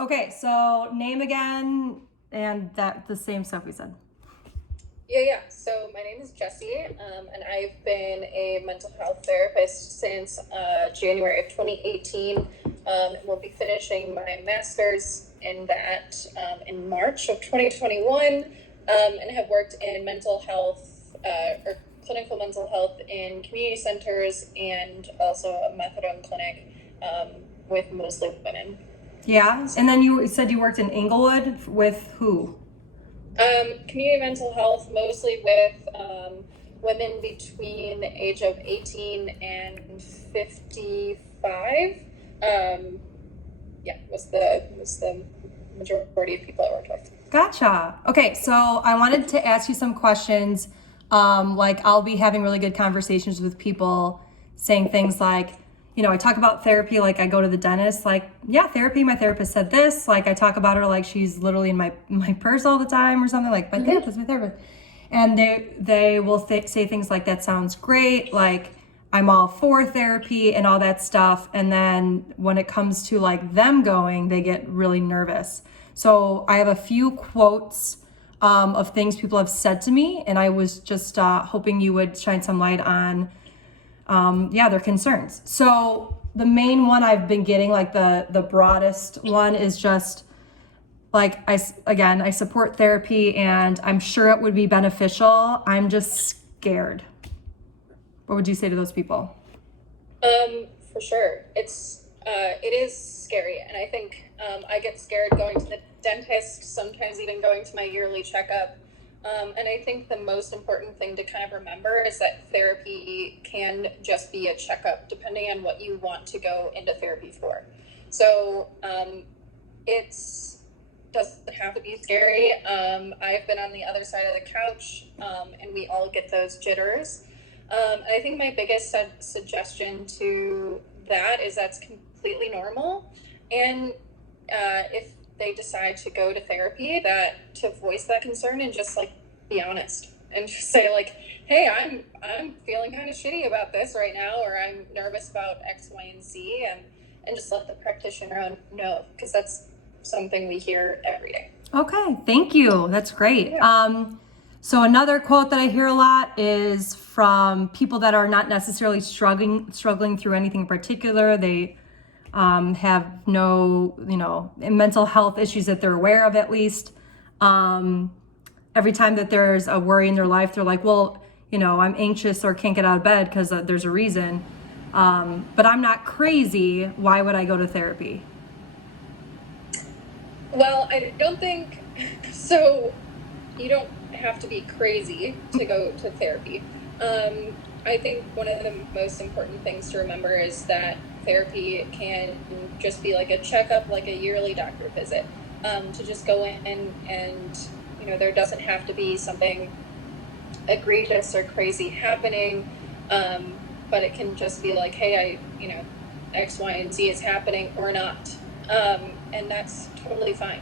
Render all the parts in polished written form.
Okay, so name again and that the same stuff we said. Yeah. So my name is Jessie, and I've been a mental health therapist since January of 2018. And we'll be finishing my master's in that in March of 2021, and have worked in mental health or clinical mental health in community centers and also a methadone clinic with mostly women. Yeah, and then you said you worked in Inglewood with who? Community mental health, mostly with women between the age of 18 and 55. Was the majority of people I worked with. Gotcha. Okay, so I wanted to ask you some questions. Like I'll be having really good conversations with people saying things like, I talk about therapy like I go to the dentist, like, yeah, therapy, my therapist said this. Like I talk about her like she's literally in my purse all the time or something, like my therapist. And they will say things like, that sounds great, like I'm all for therapy and all that stuff. And then when it comes to like them going, they get really nervous. So I have a few quotes of things people have said to me, and I was just hoping you would shine some light on, their concerns. So the main one I've been getting, like the broadest one, is just like I support therapy and I'm sure it would be beneficial. I'm just scared. What would you say to those people? For sure, it is scary, and I think I get scared going to the dentist. Sometimes even going to my yearly checkup. And I think the most important thing to kind of remember is that therapy can just be a checkup, depending on what you want to go into therapy for. So it's doesn't have to be scary. I've been on the other side of the couch, and we all get those jitters. I think my biggest suggestion to that is that's completely normal. And if they decide to go to therapy, that to voice that concern and just like be honest and just say like, hey, I'm feeling kind of shitty about this right now, or I'm nervous about X, Y, and Z, and just let the practitioner know, because that's something we hear every day. Okay, thank you. That's great. Yeah. So another quote that I hear a lot is from people that are not necessarily struggling through anything in particular. They have no, mental health issues that they're aware of, at least. Every time that there's a worry in their life, they're like, well, I'm anxious or can't get out of bed because there's a reason. But I'm not crazy. Why would I go to therapy? Well, I don't think so. You don't have to be crazy to go to therapy. I think one of the most important things to remember is that therapy can just be like a checkup, like a yearly doctor visit, to just go in and there doesn't have to be something egregious or crazy happening, but it can just be like, hey, X, Y, and Z is happening or not, and that's totally fine.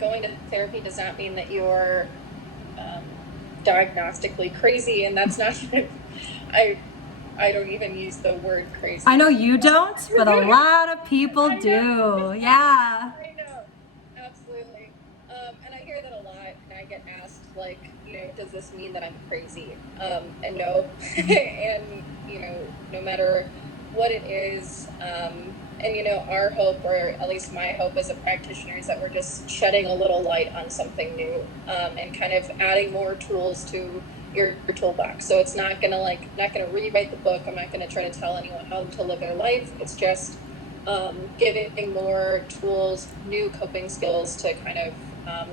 Going to therapy does not mean that you're diagnostically crazy, and that's not even, I don't even use the word crazy. I know you don't, but a lot of people do. Yeah. I know, absolutely. And I hear that a lot, and I get asked, like, does this mean that I'm crazy? And no. And, no matter what it is, and, our hope, or at least my hope as a practitioner, is that we're just shedding a little light on something new, and kind of adding more tools to your toolbox. So it's not gonna rewrite the book. I'm not gonna try to tell anyone how to live their life. It's just giving more tools, new coping skills to kind of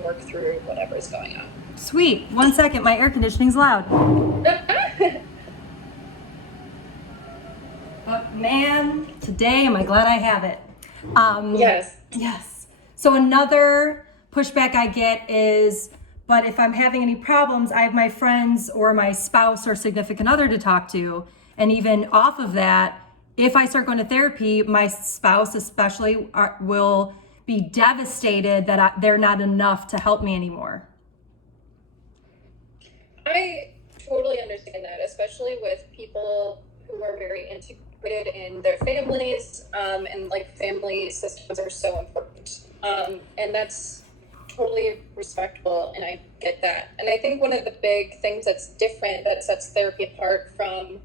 work through whatever is going on. Sweet. 1 second, my air conditioning's loud. But man, today am I glad I have it. Yes. Yes. So another pushback I get is, but if I'm having any problems, I have my friends or my spouse or significant other to talk to. And even off of that, if I start going to therapy, my spouse especially will be devastated that they're not enough to help me anymore. I totally understand that, especially with people who are very integrated in their families, and like family systems are so important And that's totally respectable, and I get that. And I think one of the big things that's different, that sets therapy apart from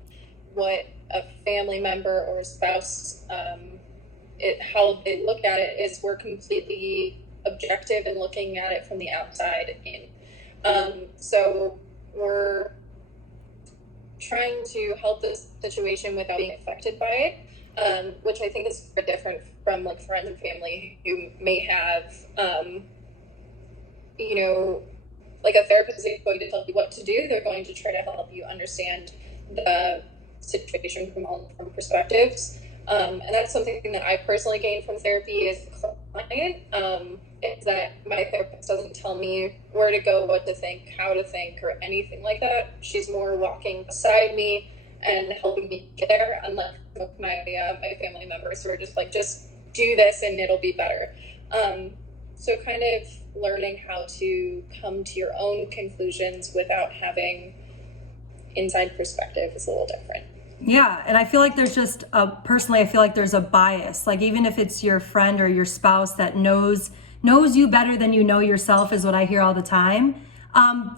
what a family member or a spouse, how they look at it, is we're completely objective and looking at it from the outside in. So we're trying to help this situation without being affected by it, which I think is very different from like friends and family who may have, like a therapist is going to tell you what to do. They're going to try to help you understand the situation from all different perspectives. And that's something that I personally gained from therapy as a client, is that my therapist doesn't tell me where to go, what to think, how to think, or anything like that. She's more walking beside me and helping me get there, unlike my family members who are just like, just do this and it'll be better. So kind of learning how to come to your own conclusions without having inside perspective is a little different. Yeah, and I feel like there's just personally, I feel like there's a bias. Like even if it's your friend or your spouse that knows you better than you know yourself, is what I hear all the time.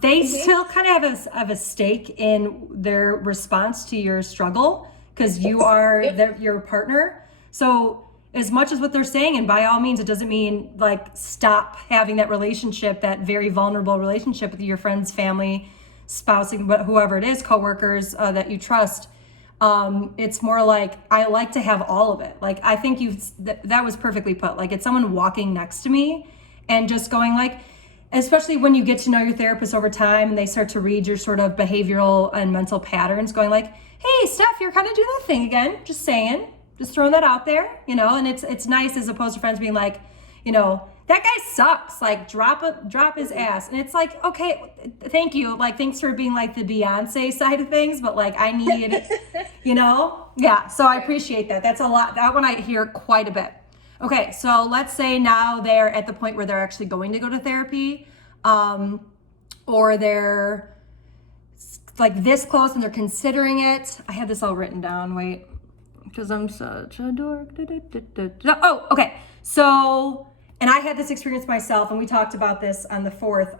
They still kind of have a stake in their response to your struggle because you are your partner. So as much as what they're saying, and by all means, it doesn't mean like stop having that relationship, that very vulnerable relationship with your friends, family, spouse, whoever it is, coworkers that you trust. It's more like, I like to have all of it. Like, I think that was perfectly put. Like, it's someone walking next to me and just going like, especially when you get to know your therapist over time and they start to read your sort of behavioral and mental patterns, going like, hey, Steph, you're kind of doing that thing again. Just saying, just throwing that out there, and it's nice as opposed to friends being like, that guy sucks, like drop his ass. And it's like, okay, thank you. Like, thanks for being like the Beyonce side of things, but like I need, yeah. So I appreciate that. That's a lot. That one I hear quite a bit. Okay. So let's say now they're at the point where they're actually going to go to therapy, or they're like this close and they're considering it. I had this all written down. Wait, because I'm such a dork. Oh, okay. So, and I had this experience myself, and we talked about this on the 4th.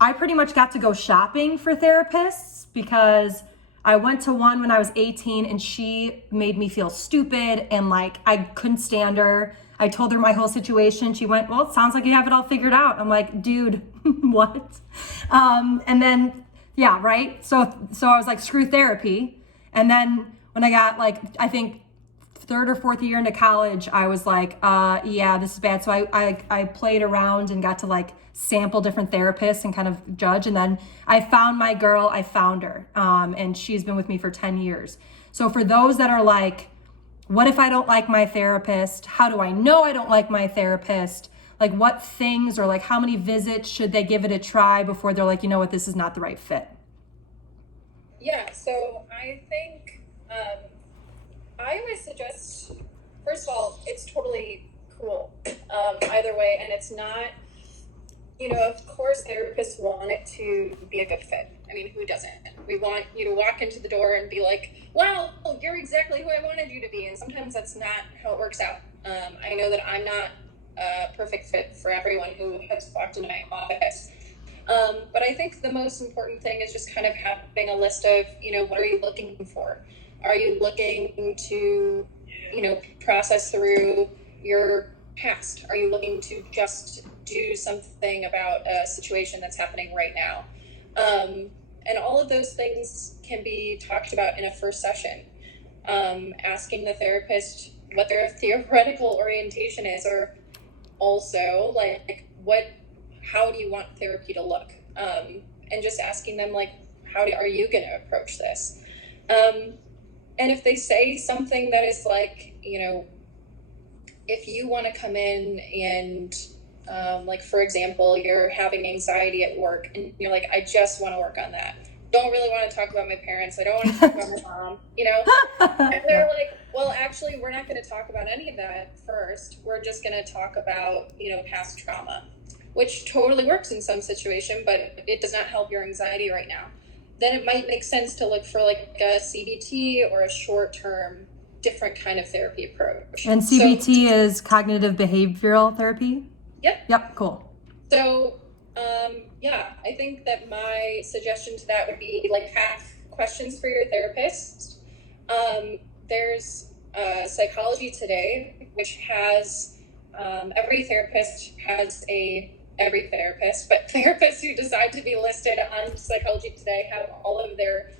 I pretty much got to go shopping for therapists because I went to one when I was 18 and she made me feel stupid and like I couldn't stand her. I told her my whole situation. She went, well, it sounds like you have it all figured out. I'm like, dude, what? And then, yeah, right? So I was like, screw therapy. And then when I got like, I think 3rd or 4th year into college, I was like, yeah, this is bad. So I played around and got to like sample different therapists and kind of judge. And then I found my girl, I found her. And she's been with me for 10 years. So for those that are like, what if I don't like my therapist? How do I know I don't like my therapist? Like what things, or like how many visits should they give it a try before they're like, you know what, this is not the right fit? Yeah, so I think, I always suggest, first of all, it's totally cool either way, and it's not, of course therapists want it to be a good fit. I mean, who doesn't? We want you to walk into the door and be like, wow, you're exactly who I wanted you to be, and sometimes that's not how it works out. I know that I'm not a perfect fit for everyone who has walked into my office. But I think the most important thing is just kind of having a list of, what are you looking for? Are you looking to, process through your past? Are you looking to just do something about a situation that's happening right now? And all of those things can be talked about in a first session. Asking the therapist what their theoretical orientation is, or also like how do you want therapy to look? And just asking them like, are you going to approach this? And if they say something that is like, if you want to come in and like, for example, you're having anxiety at work and you're like, I just want to work on that. Don't really want to talk about my parents. I don't want to talk about my mom, And they're like, well, actually, we're not going to talk about any of that first. We're just going to talk about, past trauma, which totally works in some situation, but it does not help your anxiety right now. Then it might make sense to look for like a CBT or a short-term different kind of therapy approach. And CBT is cognitive behavioral therapy? Yep, cool. So, yeah, I think that my suggestion to that would be like have questions for your therapist. There's Psychology Today, which has every therapist, but therapists who decide to be listed on Psychology Today have all of their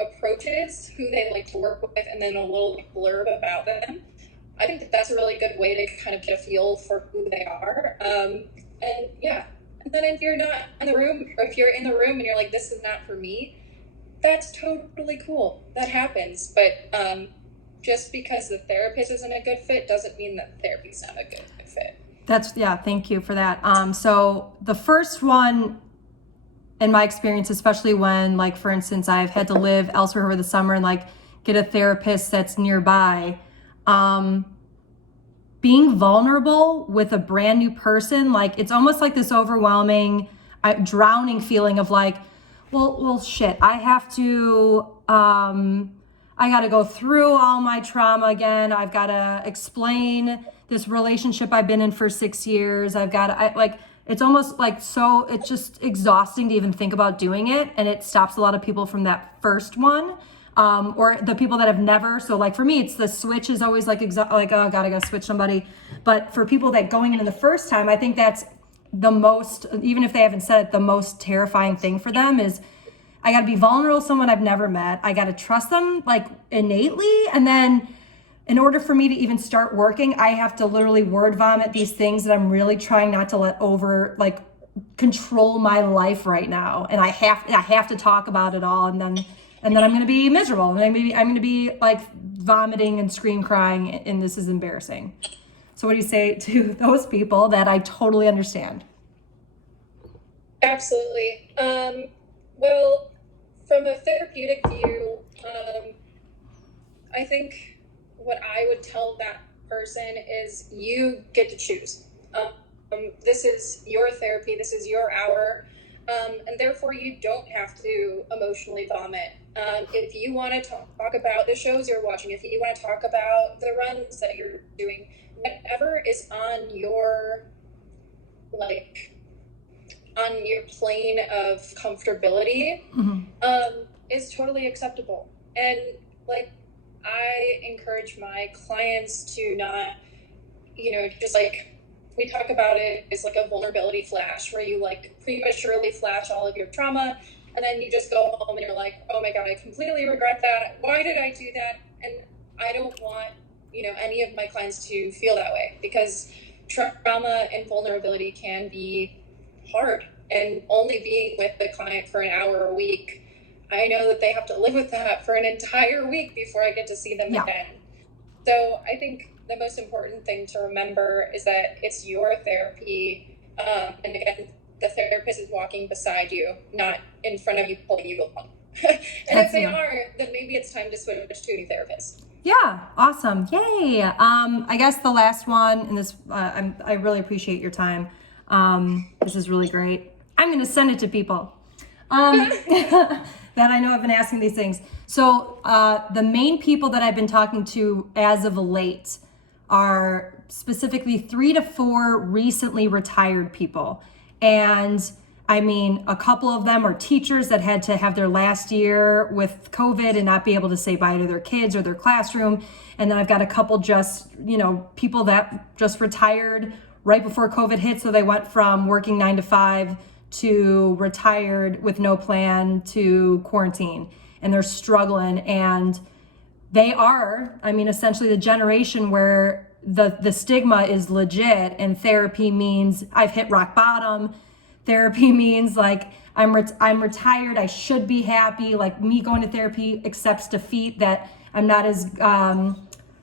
approaches, who they like to work with, and then a little blurb about them. I think that that's a really good way to kind of get a feel for who they are. And yeah, and then if you're not in the room, or if you're in the room and you're like, this is not for me, that's totally cool. That happens. But just because the therapist isn't a good fit doesn't mean that therapy's not a good fit. Thank you for that. So the first one, in my experience, especially when, like, for instance, I've had to live elsewhere over the summer and like get a therapist that's nearby, being vulnerable with a brand new person, like it's almost like this overwhelming, drowning feeling of like, well, shit, I have to, I got to go through all my trauma again. I've got to explain this relationship I've been in for 6 years. It's almost like, so it's just exhausting to even think about doing it. And it stops a lot of people from that first one. Or the people that have never. So like for me, it's the switch is always like, oh God, I gotta switch somebody. But for people that going into the first time, I think that's the most, even if they haven't said it, the most terrifying thing for them is I gotta be vulnerable with someone I've never met. I gotta trust them like innately. And then in order for me to even start working, I have to literally word vomit these things that I'm really trying not to let control my life right now. And I have to talk about it all. And then I'm going to be miserable. And I'm going to be like vomiting and scream crying. And this is embarrassing. So what do you say to those people that I totally understand? Absolutely. Well, from a therapeutic view, I think what I would tell that person is you get to choose. This is your therapy. This is your hour. And therefore you don't have to emotionally vomit. If you want to talk about the shows you're watching, if you want to talk about the runs that you're doing, whatever is on your plane of comfortability, is totally acceptable. And like, I encourage my clients to not, just like, we talk about it as like a vulnerability flash where you like prematurely flash all of your trauma and then you just go home and you're like, oh my God, I completely regret that. Why did I do that? And I don't want, any of my clients to feel that way, because trauma and vulnerability can be hard. And only being with the client for an hour a week, I know that they have to live with that for an entire week before I get to see them again. So I think the most important thing to remember is that it's your therapy. And again, the therapist is walking beside you, not in front of you, pulling you along. And if they are, then maybe it's time to switch to a new therapist. Yeah, awesome. Yay. I guess the last one, and this, I really appreciate your time. This is really great. I'm going to send it to people that I know have been asking these things. So the main people that I've been talking to as of late are specifically 3 to 4 recently retired people. And I mean, a couple of them are teachers that had to have their last year with COVID and not be able to say bye to their kids or their classroom. And then I've got a couple just, people that just retired right before COVID hit. So they went from working 9 to 5 to retired with no plan to quarantine. And they're struggling. And they are, essentially the generation where the stigma is legit, and therapy means I've hit rock bottom. Therapy means like I'm retired, I should be happy. Like me going to therapy accepts defeat, that I'm not as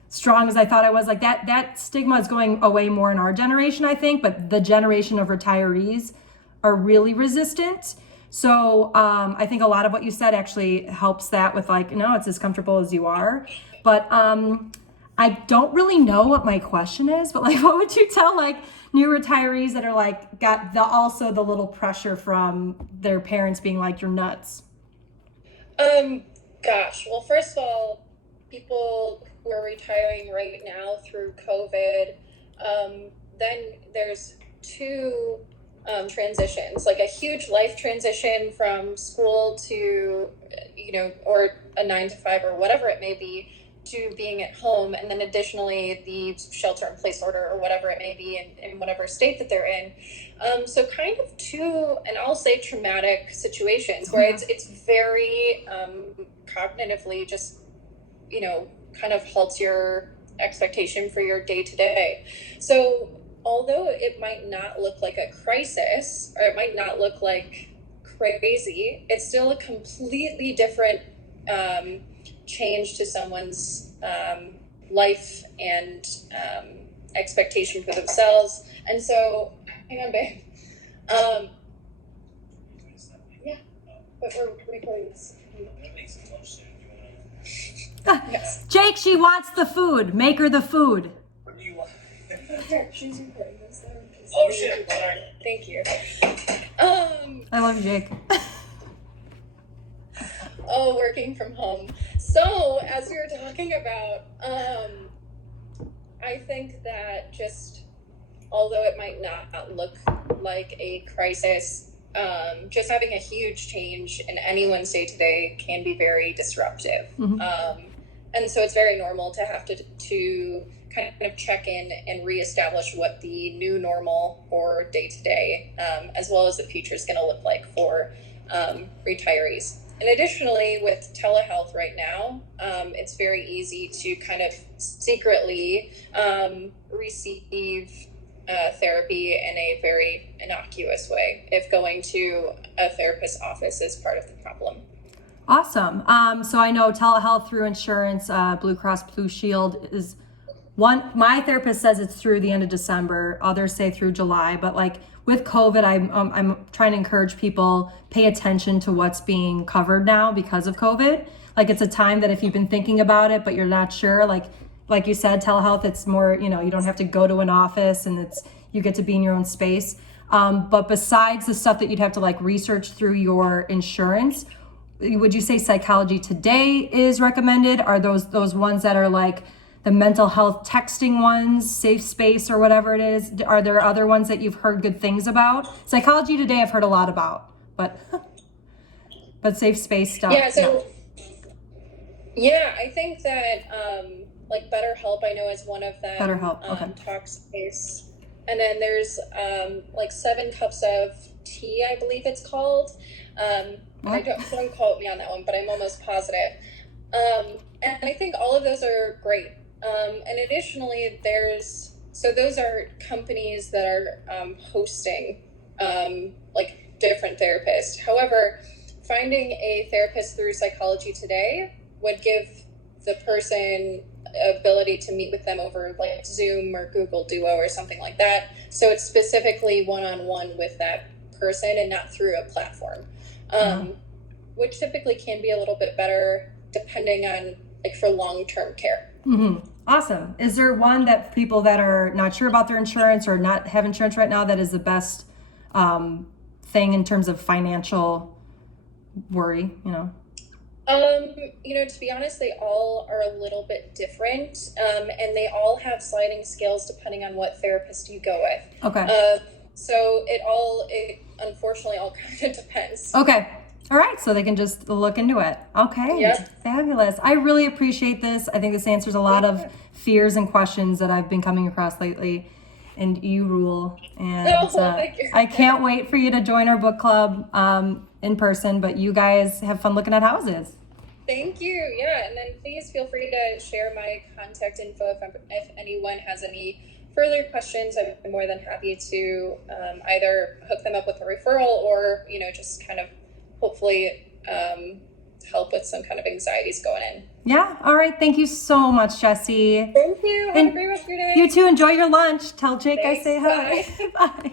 strong as I thought I was. Like that stigma is going away more in our generation, I think, but the generation of retirees are really resistant. So I think a lot of what you said actually helps that with like, no, it's as comfortable as you are. But I don't really know what my question is, but like, what would you tell like new retirees that are like got also the little pressure from their parents being like, you're nuts? Gosh, well, first of all, people who are retiring right now through COVID, then there's two transitions, like a huge life transition from school to, or a 9 to 5 or whatever it may be, to being at home, and then additionally the shelter in place order or whatever it may be in whatever state that they're in. So kind of two, and I'll say traumatic situations where it's very cognitively just, kind of halts your expectation for your day to day. So although it might not look like a crisis, or it might not look like crazy, it's still a completely different change to someone's life and expectation for themselves. And so, hang on, babe. Yeah, but we're recording this. Yes. Jake, she wants the food. Make her the food. What do you want? Here, she's recording this. Oh shit! Sorry. Thank you. I love you, Jake. Working from home. So, as we were talking about, I think that just, although it might not look like a crisis, just having a huge change in anyone's day to day can be very disruptive. Mm-hmm. And so it's very normal to have to kind of check in and reestablish what the new normal or day to day, as well as the future is going to look like for retirees. And additionally, with telehealth right now, it's very easy to kind of secretly receive therapy in a very innocuous way if going to a therapist's office is part of the problem. Awesome. So I know telehealth through insurance, Blue Cross Blue Shield is one. My therapist says it's through the end of December. Others say through July. But like with COVID, I'm trying to encourage people pay attention to what's being covered now because of COVID. Like it's a time that if you've been thinking about it but you're not sure, like you said, telehealth, it's more, you don't have to go to an office, and you get to be in your own space. But besides the stuff that you'd have to like research through your insurance, would you say Psychology Today is recommended? Are those ones that are like the mental health texting ones, Safe Space or whatever it is? Are there other ones that you've heard good things about? Psychology Today I've heard a lot about, but Safe Space stuff. Yeah, so yeah, I think that like BetterHelp I know is one of them. BetterHelp, okay. Talkspace. And then there's like 7 Cups of Tea, I believe it's called. Don't quote me on that one, but I'm almost positive. And I think all of those are great. And additionally, those are companies that are hosting like different therapists. However, finding a therapist through Psychology Today would give the person ability to meet with them over like Zoom or Google Duo or something like that. So it's specifically one-on-one with that person and not through a platform. Which typically can be a little bit better depending on like for long-term care. Mm-hmm. Awesome. Is there one that people that are not sure about their insurance or not have insurance right now that is the best thing in terms of financial worry, To be honest, they all are a little bit different, and they all have sliding scales depending on what therapist you go with. Okay. So it unfortunately all kind of depends. Okay. All right. So they can just look into it. Okay. Yep. Fabulous. I really appreciate this. I think this answers a lot of fears and questions that I've been coming across lately. And you rule. And thank you. I can't wait for you to join our book club in person, but you guys have fun looking at houses. Thank you. Yeah. And then please feel free to share my contact info if anyone has any further questions. I'm more than happy to either hook them up with a referral or, just kind of hopefully help with some kind of anxieties going in. Yeah. All right. Thank you so much, Jessie. Thank you. Have And a great rest of your day. You too. Enjoy your lunch. Tell Jake Thanks. I say hi. Bye.